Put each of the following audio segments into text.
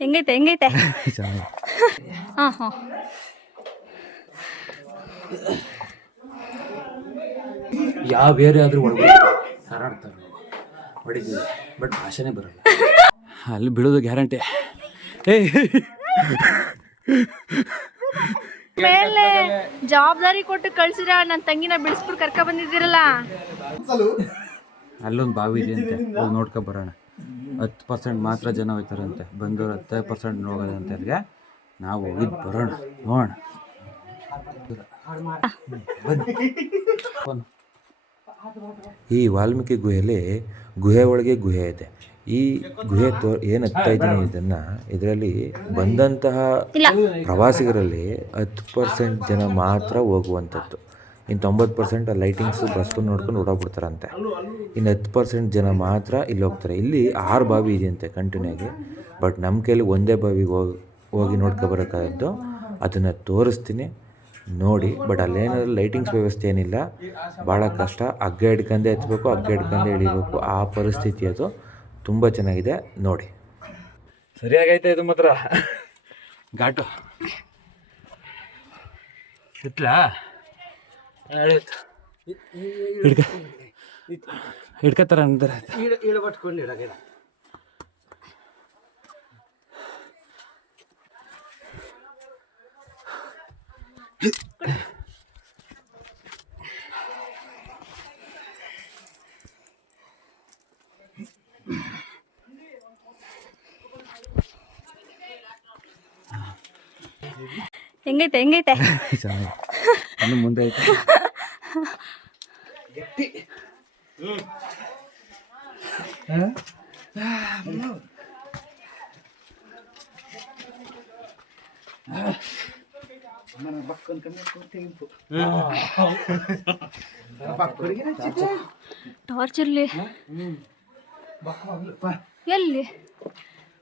ಹೆಂಗೈತೆ ಹೆಂಗೈತೆ? ಹಾಂ ಹಾಂ. ಯಾವ ಬೇರೆ ಆದರೂ ಹಾರಾಡ್ತಾರೆ ಹೊಡಿತೀವಿ, ಬಟ್ ಭಾಷೆನೇ ಬರಲ್ಲ. ಅಲ್ಲಿ ಬೀಳೋದು ಗ್ಯಾರಂಟಿ. ಮೇಲೆ ಜವಾಬ್ದಾರಿ ಕೊಟ್ಟು ಕಳ್ಸಿರ ನನ್ನ ತಂಗಿನ ಬಿಡಿಸ್ಬಿಟ್ಟು ಕರ್ಕ ಬಂದಿದ್ದೀರಲ್ಲ. ಅಲ್ಲೊಂದು ಬಾವಿ ಇದೆ ಅಂತೆ, ಹೋಗಿ ನೋಡ್ಕೊ ಬರೋಣ. 10% ಮಾತ್ರ ಜನ ಹೋಗ್ತಾರಂತೆ, ಬಂದವರು 10% ಹೋಗೋದಂತೆ. ಅಲ್ಲಿಗೆ ನಾವು ಹೋಗಿದ್ದು ಬರೋಣ, ನೋಡೋಣ. ಈ ವಾಲ್ಮೀಕಿ ಗುಹೆಯಲ್ಲಿ ಗುಹೆ ಒಳಗೆ ಗುಹೆ ಇದೆ. ಈ ಗುಹೆ ಏನು ಹತ್ತಾ ಇದ್ದೀನಿ ಇದರಲ್ಲಿ ಬಂದಂತಹ ಪ್ರವಾಸಿಗರಲ್ಲಿ 10% ಜನ ಮಾತ್ರ ಹೋಗುವಂಥದ್ದು. ಇನ್ನು 90% ಲೈಟಿಂಗ್ಸು ಬಸ್ಕೊಂಡು ನೋಡ್ಕೊಂಡು ಓಡಾಡ್ಬಿಡ್ತಾರಂತೆ. ಇನ್ನು 10% ಜನ ಮಾತ್ರ ಇಲ್ಲಿ ಹೋಗ್ತಾರೆ. ಇಲ್ಲಿ 6 ಬಾವಿ ಇದೆಯಂತೆ ಕಂಟಿನ್ಯೂ ಆಗಿ. ಬಟ್ ನಮ್ಮ ಕೈಲಿ ಒಂದೇ ಬಾವಿಗೆ ಹೋಗಿ ನೋಡ್ಕೊಬರೋಕ್ಕಾಗದ್ದು. ಅದನ್ನು ತೋರಿಸ್ತೀನಿ ನೋಡಿ. ಬಟ್ ಅಲ್ಲೇನಾದ್ರೂ ಲೈಟಿಂಗ್ಸ್ ವ್ಯವಸ್ಥೆ ಏನಿಲ್ಲ, ಭಾಳ ಕಷ್ಟ. ಹಗ್ಗ ಹಿಡ್ಕೊಂಡೇ ಎತ್ತಬೇಕು, ಹಗ್ಗ ಹಿಡ್ಕೊಂಡೇ ಇಳಿಬೇಕು, ಆ ಪರಿಸ್ಥಿತಿ ಅದು. ತುಂಬ ಚೆನ್ನಾಗಿದೆ ನೋಡಿ. ಸರಿಯಾಗೈತೆ ಇದು ಮಾತ್ರ. ಘಾಟು ಇತ್ಲಾ ಹಿಡ್ಕತ್ತಾರ ಅಂದ್ರೆ ಪಟ್ಕೊಂಡು ಇಡಕ್ಕೆ ಹೆಂಗೈತೆ ಹೆಂಗೈತೆ? ಚೆನ್ನಾಗಿ ಇನ್ನು ಮುಂದೆ ಐತೆ. ಟಾರ್ಚ್ ಇರಲಿ ಎಲ್ಲಿ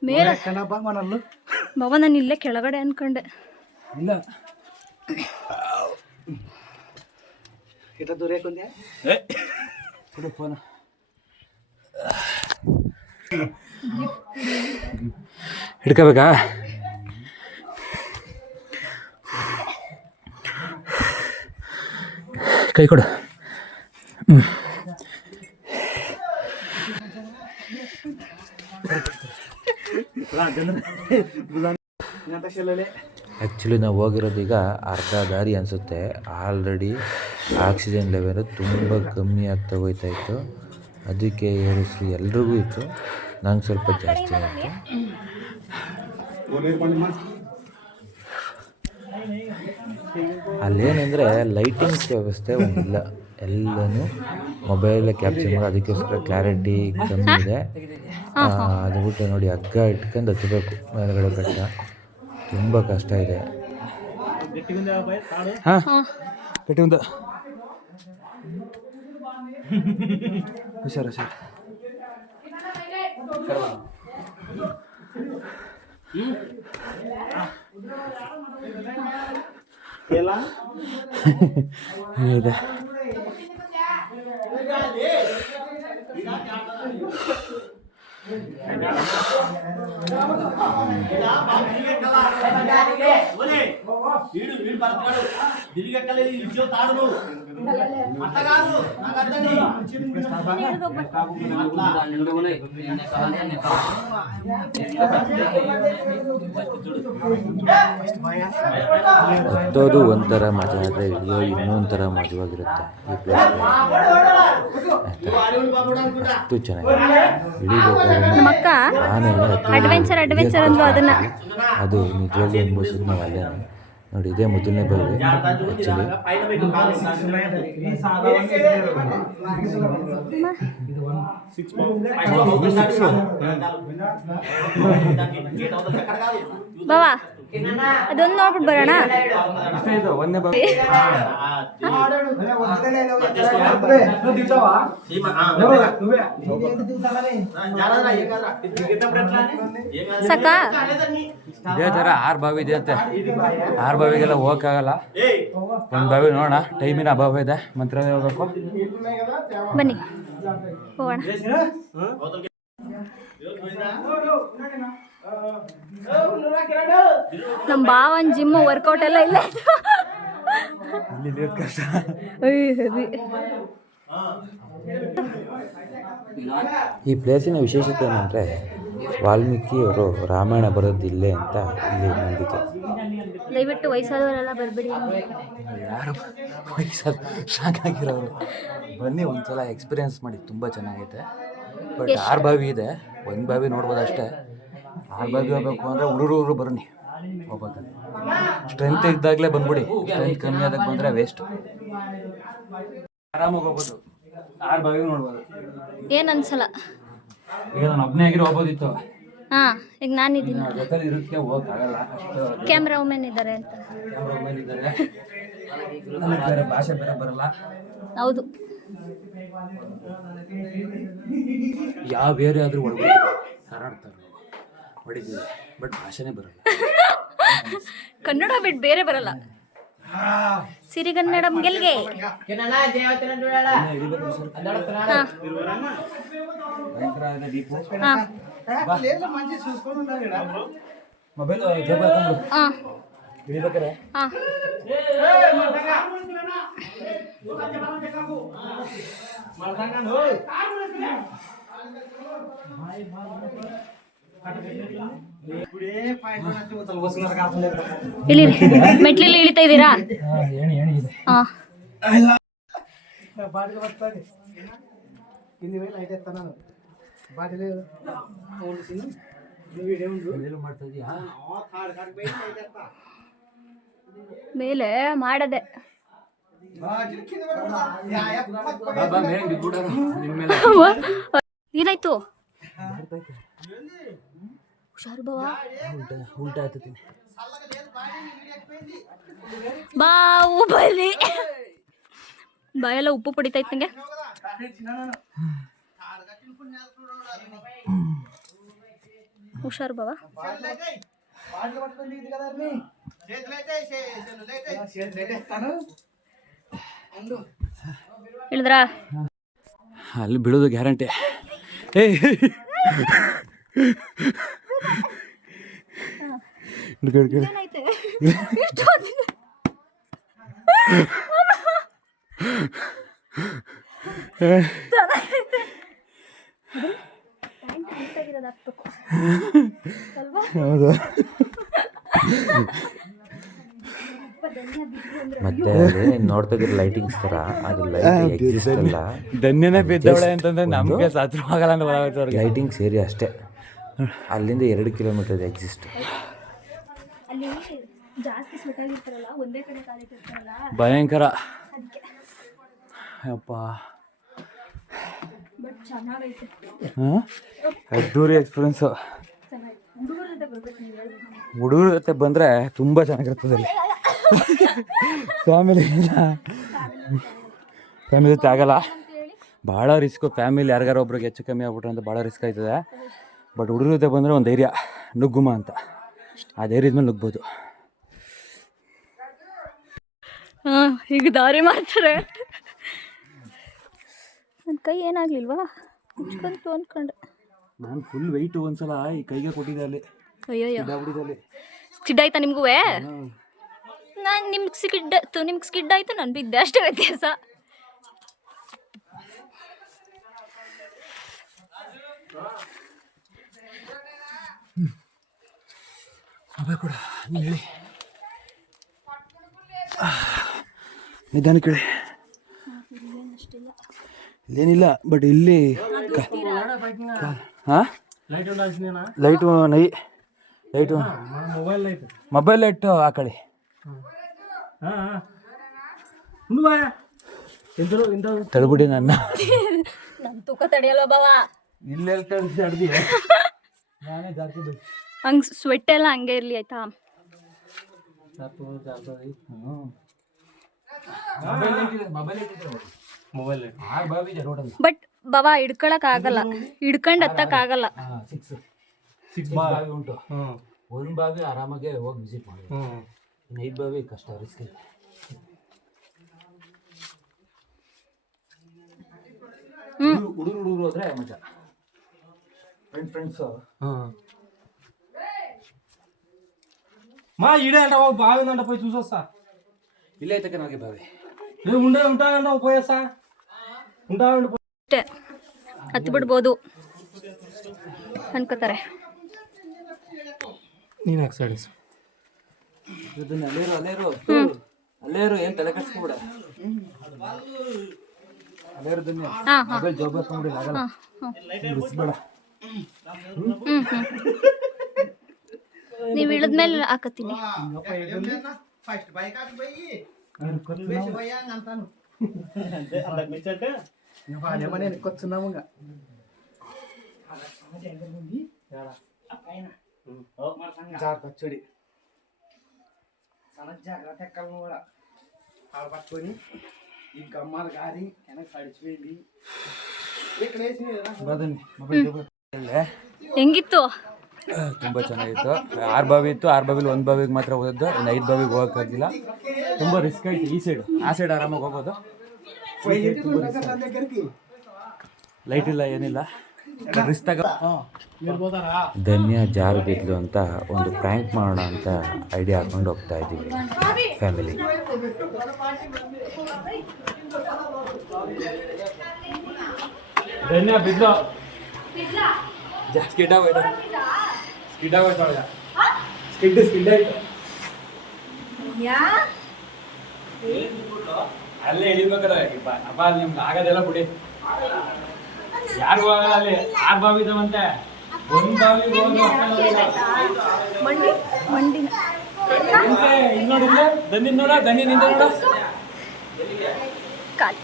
ಮೇಲೆ ಬಾಬಾ, ನಾನು ಇಲ್ಲೇ ಕೆಳಗಡೆ ಅನ್ಕೊಂಡೆ. ಇಲ್ಲ ಫೋನ್ ಹಿಡ್ಕೋಬೇಕಾ? ಕೈ ಕೊಡು. ಆ್ಯಕ್ಚುಲಿ ನಾವು ಹೋಗಿರೋದೀಗ ಅರ್ಧ ದಾರಿ ಅನಿಸುತ್ತೆ. ಆಲ್ರೆಡಿ ಆಕ್ಸಿಜನ್ ಲೆವೆಲ್ ತುಂಬ ಕಮ್ಮಿ ಆಗ್ತಾ ಹೋಯ್ತಾಯಿತ್ತು. ಅದಕ್ಕೆ ಏರಿಸ್ರು ಎಲ್ರಿಗೂ ಇತ್ತು, ನಂಗೆ ಸ್ವಲ್ಪ ಜಾಸ್ತಿ ಆಯಿತು. ಅಲ್ಲೇನೆಂದರೆ ಲೈಟಿಂಗ್ಸ್ ವ್ಯವಸ್ಥೆ ಒಂದಿಲ್ಲ, ಎಲ್ಲನೂ ಮೊಬೈಲೇ ಕ್ಯಾಪ್ಚರ್ ಮಾಡಿ. ಅದಕ್ಕೋಸ್ಕರ ಕ್ಲಾರಿಟಿ ಕಮ್ಮಿ ಇದೆ. ಅದು ಬಿಟ್ಟರೆ ನೋಡಿ, ಹಗ್ಗ ಇಟ್ಕೊಂಡು ಹತ್ತಬೇಕು ಮೇಲ್ಗಡೆ ಬೆಟ್ಟ. ತುಂಬ ಕಷ್ಟ ಇದೆ. ಹಾಂ ಗಟ್ಟಿ ಒಂದು ಹುಷಾರು ಹುಷಾರು. ಇದೆ ಹತ್ತೋದು ಒಂಥರ ಮಜಾ ಆದರೆ ಇಳಿಯೋ ಇನ್ನೊಂಥರ ಮಜವಾಗಿರುತ್ತೆ. ಈ ಪ್ಲೇಸ್ ಅಷ್ಟು ಚೆನ್ನಾಗಿದೆ. ನಮ್ಮಕ್ಕ ಅಡ್ವೆಂಚರ್ ಅಂದ್ಲು ಅದನ್ನ. ಅದು ನಿಜವಾಗ್ಲೂ ಅನ್ಭವಿಸಿದ್ದು ನಾವು ಅಲ್ಲೇ ನೋಡಿ. ಇದೇ ಮೊದಲನೇ ಬಾವಿ ಆ್ಯಕ್ಚುಲಿ. ಬಾವಾ ಅದೊಂದು ನೋಡ್ಬಿಟ್ಟು ಬರೋಣ. ಒಂದೇ ಬಾವಿ ಸಾಕ. ಇದೇ ಥರ 6 ಬಾವಿ ಇದೆ ಅಂತೆ. 6 ಬಾವಿಗೆಲ್ಲ ಹೋಗಕ್ಕಾಗಲ್ಲ. ಒಂದು ಬಾವಿ ನೋಡೋಣ, ಟೈಮಿನ ಅಭಾವ ಇದೆ. ಮಂತ್ರಾಲಯ ಹೋಗ್ಬೇಕು, ಬನ್ನಿ ಹೋಗೋಣ. ನಮ್ಮ ಭಾವನ್ ಜಿಮ್ ವರ್ಕೌಟ್ ಎಲ್ಲ ಇಲ್ಲ ಹೆವಿ. ಈ ಪ್ಲೇಸಿನ ವಿಶೇಷತೆ ಏನಂದರೆ ವಾಲ್ಮೀಕಿಯವರು ರಾಮಾಯಣ ಬರೋದಿಲ್ಲೇ ಅಂತ ಇಲ್ಲಿ ನಂಬಿಕೆ. ದಯವಿಟ್ಟು ವಯಸ್ಸಾದವರೆಲ್ಲ ಬರಬೇಡಿ. ಯಾರು ವಯಸ್ಸಾದ ಸಾಕಾಗಿರೋರು ಬನ್ನಿ ಒಂದ್ಸಲ ಎಕ್ಸ್ಪೀರಿಯನ್ಸ್ ಮಾಡಿ, ತುಂಬ ಚೆನ್ನಾಗೈತೆ. ಬಟ್ 6 ಬಾವಿ ಇದೆ, ಒಂದು ಬಾವಿ ನೋಡ್ಬೋದು ಅಷ್ಟೇ. 6 ಬಾವಿ ಹೋಗ್ಬೇಕು ಅಂದರೆ ಹುಡುಗರು ಬನ್ನಿ ಹೋಗ್ಬೋದು. ಸ್ಟ್ರೆಂತ್ ಇದ್ದಾಗಲೇ ಬಂದ್ಬಿಡಿ, ಸ್ಟ್ರೆಂತ್ ಕಮ್ಮಿ ಆದಾಗ ಬಂದರೆ ವೇಸ್ಟ್. ಆರಾಮಾಗಿ ಹೋಗ್ಬೋದು, 6 ಬಾವಿ ನೋಡ್ಬೋದು. ಏನು ಅನ್ಸಲ್ಲ. ಈಗ ನಾನು ಒಬ್ಬನೇ ಆಗಿರೋ ಹೋಗ್ಬೋದಿತ್ತು. ಹಾಂ, ಈಗ ನಾನಿದ್ದೀನಿ, ಜೊತೆಲಿ ಇರೋದಕ್ಕೆ ಹೋಗೋಕ್ಕಾಗಲ್ಲ. ಅಷ್ಟು ಕ್ಯಾಮ್ರಾ ವುಮೆನ್ ಇದ್ದಾರೆ ಅಂತ. ಇದ್ದಾರೆ, ನನಗೆ ಬೇರೆ ಭಾಷೆ ಬೇರೆ ಬರಲ್ಲ. ಹೌದು, ಯಾವ ಬೇರೆ ಆದರೂ ಹೊಡ್ಬೋದು, ಹಾರಾಡ್ತಾರೆ, ಹೊಡಿತೀವಿ. ಬಟ್ ಭಾಷೆನೇ ಬರಲ್ಲ. ಕನ್ನಡ ಬಿಟ್ಟು ಬೇರೆ ಬರಲ್ಲ. ಸಿರಿಗನ್ನಡಂ ಗೆಲ್ಗೆ. ಮೊಬೈಲ್ ಇಳಿಬೇಕಾರೆ ಮೆಟ್ಲಲ್ಲಿ ಇಳಿತಾ ಇದ್ದೀರಾ? ಹಾಂ, ಮೇಲೆ ಮಾಡದೆ ಏನಾಯ್ತು? ಹುಷಾರು ಬಾವ, ಉಲ್ಟಾ ಆಗ್ತೈತಿ. ಬಾಹುಬಲಿ. ಬಾಯೆಲ್ಲ ಉಪ್ಪು ಪಡಿತೈತೆ ನಂಗೆ. ಹುಷಾರು ಬಾವ. ಹೇಳಿದ್ರಾ? ಅಲ್ಲಿ ಬೀಳೋದು ಗ್ಯಾರಂಟಿ. ಮತ್ತೆ ಅಲ್ಲಿ ನೋಡ್ತಾ ಇದ್ರೆ ಲೈಟಿಂಗ್ಸ್ ತರ, ಅದು ಲೈಟ್ ಎಕ್ಸಿಸ್ಟ್ ಅಲ್ಲ. ಧನ್ಯನೇ ಬಿದ್ದವಳೆ ಅಂತಂದ್ರೆ ನಮಗೆ ಸಾಧ್ಯವಾಗಲ್ಲ ಅಂತ ಬರಾಗುತ್ತೆ. ಲೈಟಿಂಗ್ಸ್ ಏರಿಯಾ ಅಷ್ಟೇ, ಅಲ್ಲಿಂದ 2 ಕಿಲೋಮೀಟರ್ ಎಕ್ಸಿಸ್ಟ್. ಅಲ್ಲಿ ಜಾಸ್ತಿ ಸ್ವೆಟ್ ಆಗಿರ್ತಾರಲ್ಲ, ಒಂದೇ ಕಡೆ ಕಾಲಿಟ್ಟಿರ್ತಾರಲ್ಲ, ಭಯಂಕರ. ಅಪ್ಪ ಬಟ್ ಚೆನ್ನಾಗೈತೆ. ಅದ್ದೂರಿ ಎಕ್ಸ್ಪೀರಿಯನ್ಸು. ಹುಡುಗರ ಜೊತೆ ಬಂದರೆ ತುಂಬ ಚೆನ್ನಾಗಿರ್ತದೆ. ಫ್ಯಾಮಿಲಿ ಜೊತೆ ಆಗಲ್ಲ, ಭಾಳ ರಿಸ್ಕು. ಫ್ಯಾಮಿಲಿ ಯಾರಿಗಾರ ಒಬ್ರಿಗೆ ಹೆಚ್ಚು ಕಮ್ಮಿ ಆಗ್ಬಿಟ್ರೆ ಅಂತ ಭಾಳ ರಿಸ್ಕ್ ಆಯ್ತದೆ. ಬಟ್ ಹುಡುಗರ ಜೊತೆ ಬಂದರೆ ಒಂದು ಧೈರ್ಯ, ನುಗ್ಗುಮ ಅಂತ, ಆ ಧೈರ್ಯದ ಮೇಲೆ ನುಗ್ಬೋದು. ಹಾಂ, ಈಗ ದಾರಿ ಮಾಡ್ತಾರೆ. ನನ್ನ ಕೈ ಏನಾಗಲಿಲ್ವಾ? ಮುಚ್ಕೊಂತು ಅಂದ್ಕೊಂಡೆ. ನಾನು ಫುಲ್ ವೆಯ್ಟು ಒಂದ್ಸಲ ಈ ಕೈಗೆ ಕೊಟ್ಟಿದ್ದೆ ಅಲ್ಲಿ. ಅಯ್ಯಯ್ಯೋ, ಸ್ಕಿಡ್ ಆಯ್ತಾ ನಿಮಗೂ? ನಾನು ನಿಮ್ಗೆ ಸ್ಕಿಡ್ ಆಯಿತು, ನಾನು ಬಿದ್ದೆ, ಅಷ್ಟೇ ವ್ಯತ್ಯಾಸ. ಕೂಡ ಹೇಳಿ ನಿಧಾನ ಕೇಳಿ. ಇಲ್ಲೇನಿಲ್ಲ, ಬಟ್ ಇಲ್ಲಿ ಹಾಂ ಲೈಟು ಲೈಟು ಮೊಬೈಲ್ ಲೈಟು ಆ ಕಡೆ ತಳ್ಬಿಡಿ ನನ್ನ. ತೂಕ ತಡೆಯಲ್ವ ಬಾವ? ಇಲ್ಲೆಲ್ಲ ನಾನೇ ಜಾಸ್ತಿ ಹಂಗೆ ಸ್ವೆಟ್ ಎಲ್ಲ ಹಂಗೆ ಇರಲಿ ಆಯ್ತಾ? ಬಟ್ ಬಾವ ಹಿಡ್ಕೊಳಕ್ ಆಗಲ್ಲ, ಹಿಡ್ಕೊಂಡು ಹತ್ತಕ್ ಆಗಲ್ಲ. ಉಂಟು, ಒಂದು ಬಾವಿ ಆರಾಮಾಗಿ ಹೋಗಿ ವಿಸಿಟ್ ಮಾಡಿ. 5 ಬಾವಿ ಕಷ್ಟ, ರಿಸ್ಕ್ ಇದೆ. ಹುಡುಗರು ಹೋದ್ರೆ ಮಜಾ, ಫ್ರೆಂಡ್ಸು. మా ఈడే అంట బాగుందంట పోయి చూసొస్తా. ಇಲ್ಲೇ ಐತಕ್ಕೆ ನನಗೆ ಬಾವಿ. ఉంటానంట పోయేస్తా. ఉంటానండి. ಅಷ್ಟೇ ಹತ್ತು ಬಿಡ್ಬೋದು ಅನ್ಕೋತಾರೆ. ನೀನು ಯಾಕೆ ಸೈಡ್ ಅಲ್ಲೇರು ಏನು ತಲೆ ಕಟ್ಸ್ಕೊಬಿಡ. ಅಲ್ಲೇರು ಧನ್ಯ ಹಾಂ ಹಾಂ ಮೊಬೈಲ್ ಜಾಬ್ ಹಾಕೊಂಬಿಡಿ ಆಗಲ್ಲ. ಬಿಡಿಸ್ಬೇಡ. ನೀವು ಇಳಿದ್ಮೇಲೆ ಹಾಕತ್ತೀನಿ. పచ్చడి జాగ్రత్త ఎక్కలను కూడా ఆడ పట్టుకొని ఈ గమ్మాలు గారి వెనక్కి సడిచిపోయింది. ఇక్కడ ಹೆಂಗಿತ್ತು? ತುಂಬ ಚೆನ್ನಾಗಿತ್ತು. 6 ಬಾವಿ ಇತ್ತು. 6 ಬಾವಿಲಿ 1 ಬಾವಿಗೆ ಮಾತ್ರ ಹೋದದ್ದು. ಇನ್ನು 5 ಬಾವಿಗೆ ಹೋಗೋಕ್ಕಾಗಿಲ್ಲ. ತುಂಬ ರಿಸ್ಕ್ ಐತಿ. ಈ ಸೈಡ್ ಆ ಸೈಡ್ ಆರಾಮಾಗಿ ಹೋಗೋದು. ಲೈಟ್ ಇಲ್ಲ ಏನಿಲ್ಲ. ರಿಸ್ಕ್ ತಗ ಧನ್ಯ ಜಾರು ಬಿದ್ಲು ಅಂತ ಒಂದು ಪ್ರ್ಯಾಂಕ್ ಮಾಡೋಣ ಅಂತ ಐಡಿಯಾ ಹಾಕೊಂಡು ಹೋಗ್ತಾ ಇದ್ದೀವಿ ಫ್ಯಾಮಿಲಿ. ಧನ್ಯ ಬಿದ್ದು ಸ್ಕಿಡ್ ಆಗೋಯ್ತು. ಸ್ಕಿಡ್ ಆಯ್ತು. ಅಲ್ಲೇ ಇಳಿಬೇಕಲ್ಲ. ಅಪ್ಪ ನಿಮ್ಗೆ ಆಗೋದೆಲ್ಲ ಬಿಡಿ. ಯಾರು ಹೋಗಲ್ಲ ಅಲ್ಲಿ. 6 ಬಾವಿ ಇದಾವಂತೆ. 1 ಬಾವಿಗೆ ಮಂಡಿನ ಇಲ್ಲಿ ನೋಡಿಲ್ಲ. ದನಿ ನೋಡ, ದನಿ ನಿಂದ ನೋಡ. ಕಾಲು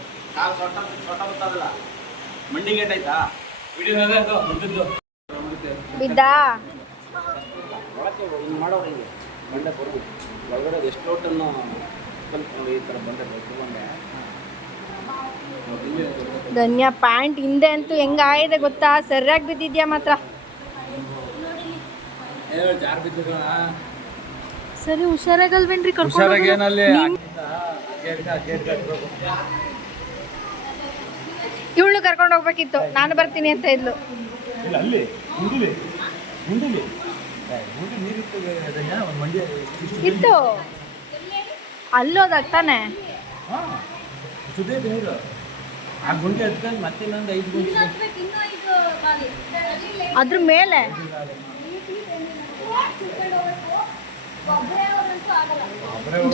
ಮಂಡಿ ಗೇಟ್ ಆಯ್ತಾ? ವಿಡಿಯೋ ಬಿದ್ದಾ? ಹಿಂಗೆ ಮಾಡೋರು ಹಿಂಗೆ ಮಂಡೆ ಬರೋದು ಒಳಗಡೆ ಎಷ್ಟು ಲೋಟನ್ನು ಕಲ್ತ್ಕೊಂಡು ಈ ಥರ ಬಂದರೆ ತಗೊಂಡೆ. ಧನ್ಯ ಪ್ಯಾಂಟ್ ಹಿಂದೆ ಅಂತೂ ಹೆಂಗಾಗಿದೆ ಗೊತ್ತಾ? ಸರಿಯಾಗಿ ಬಿದ್ದಿದ್ಯಾ ಮಾತ್ರ. ಜಾರ್ ಬಿದ್ದು ಸರಿ ಹುಷಾರಾಗಲ್ವೇನ್ರಿ? ಹುಷಾರಾಗಿ ಏನಲ್ಲಿ ಇವಳು ಕರ್ಕೊಂಡು ಹೋಗ್ಬೇಕಿತ್ತು. ನಾನು ಬರ್ತೀನಿ ಅಂತ ಇದ್ಲು. ಅಲ್ಲಿ ಮುಂದಿಲಿ ನೀರಿತ್ತು. ಒಂದು ಮಂಡಿ ಇತ್ತು ಅಲ್ಲೋದಾಗ ತಾನೆ. ಸುದೇ ನೀರು ಆ ಗುಂಡಿ ಹತ್ಕೊಂಡು ಮತ್ತೆ ಇನ್ನೊಂದು 5 ಗುಂಡಿ ಅದ್ರ ಮೇಲೆ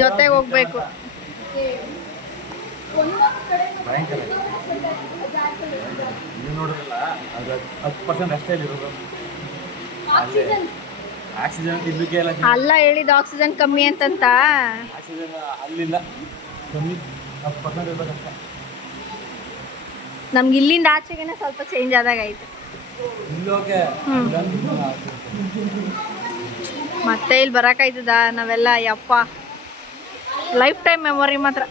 ಜೊತೆಗೆ ಹೋಗ್ಬೇಕು. ಭಯಂಕರ. ನೀವು ನೋಡಿರಲ್ಲ, ಅದು 10% ಅಷ್ಟೇ ಇರೋದು. ಆಕ್ಸಿಜನ್ ಇದಕ್ಕೆ ಎಲ್ಲ ಅಲ್ಲ ಹೇಳಿದ ಆಕ್ಸಿಜನ್ ಕಮ್ಮಿ ಅಂತಂತ. ಆಕ್ಸಿಜನ್ ಅಲ್ಲಿಲ್ಲ, ಕಮ್ಮಿ 10% ಇರ್ಬೇಕಷ್ಟೇ. ನಮ್ಗೆ ಇಲ್ಲಿಂದ ಆಚೆಗೆನೆ ಸ್ವಲ್ಪ ಚೇಂಜ್ ಆದಾಗ ಆಯ್ತು. ಇಲ್ಲೋಕೆ ಮತ್ತೆ ಇಲ್ಲಿ ಬರೋಕ್ಕಾಯ್ತದ ನಾವೆಲ್ಲ? ಯಪ್ಪ ಲೈಫ್ ಟೈಮ್ ಮೆಮೊರಿ ಮಾತ್ರ.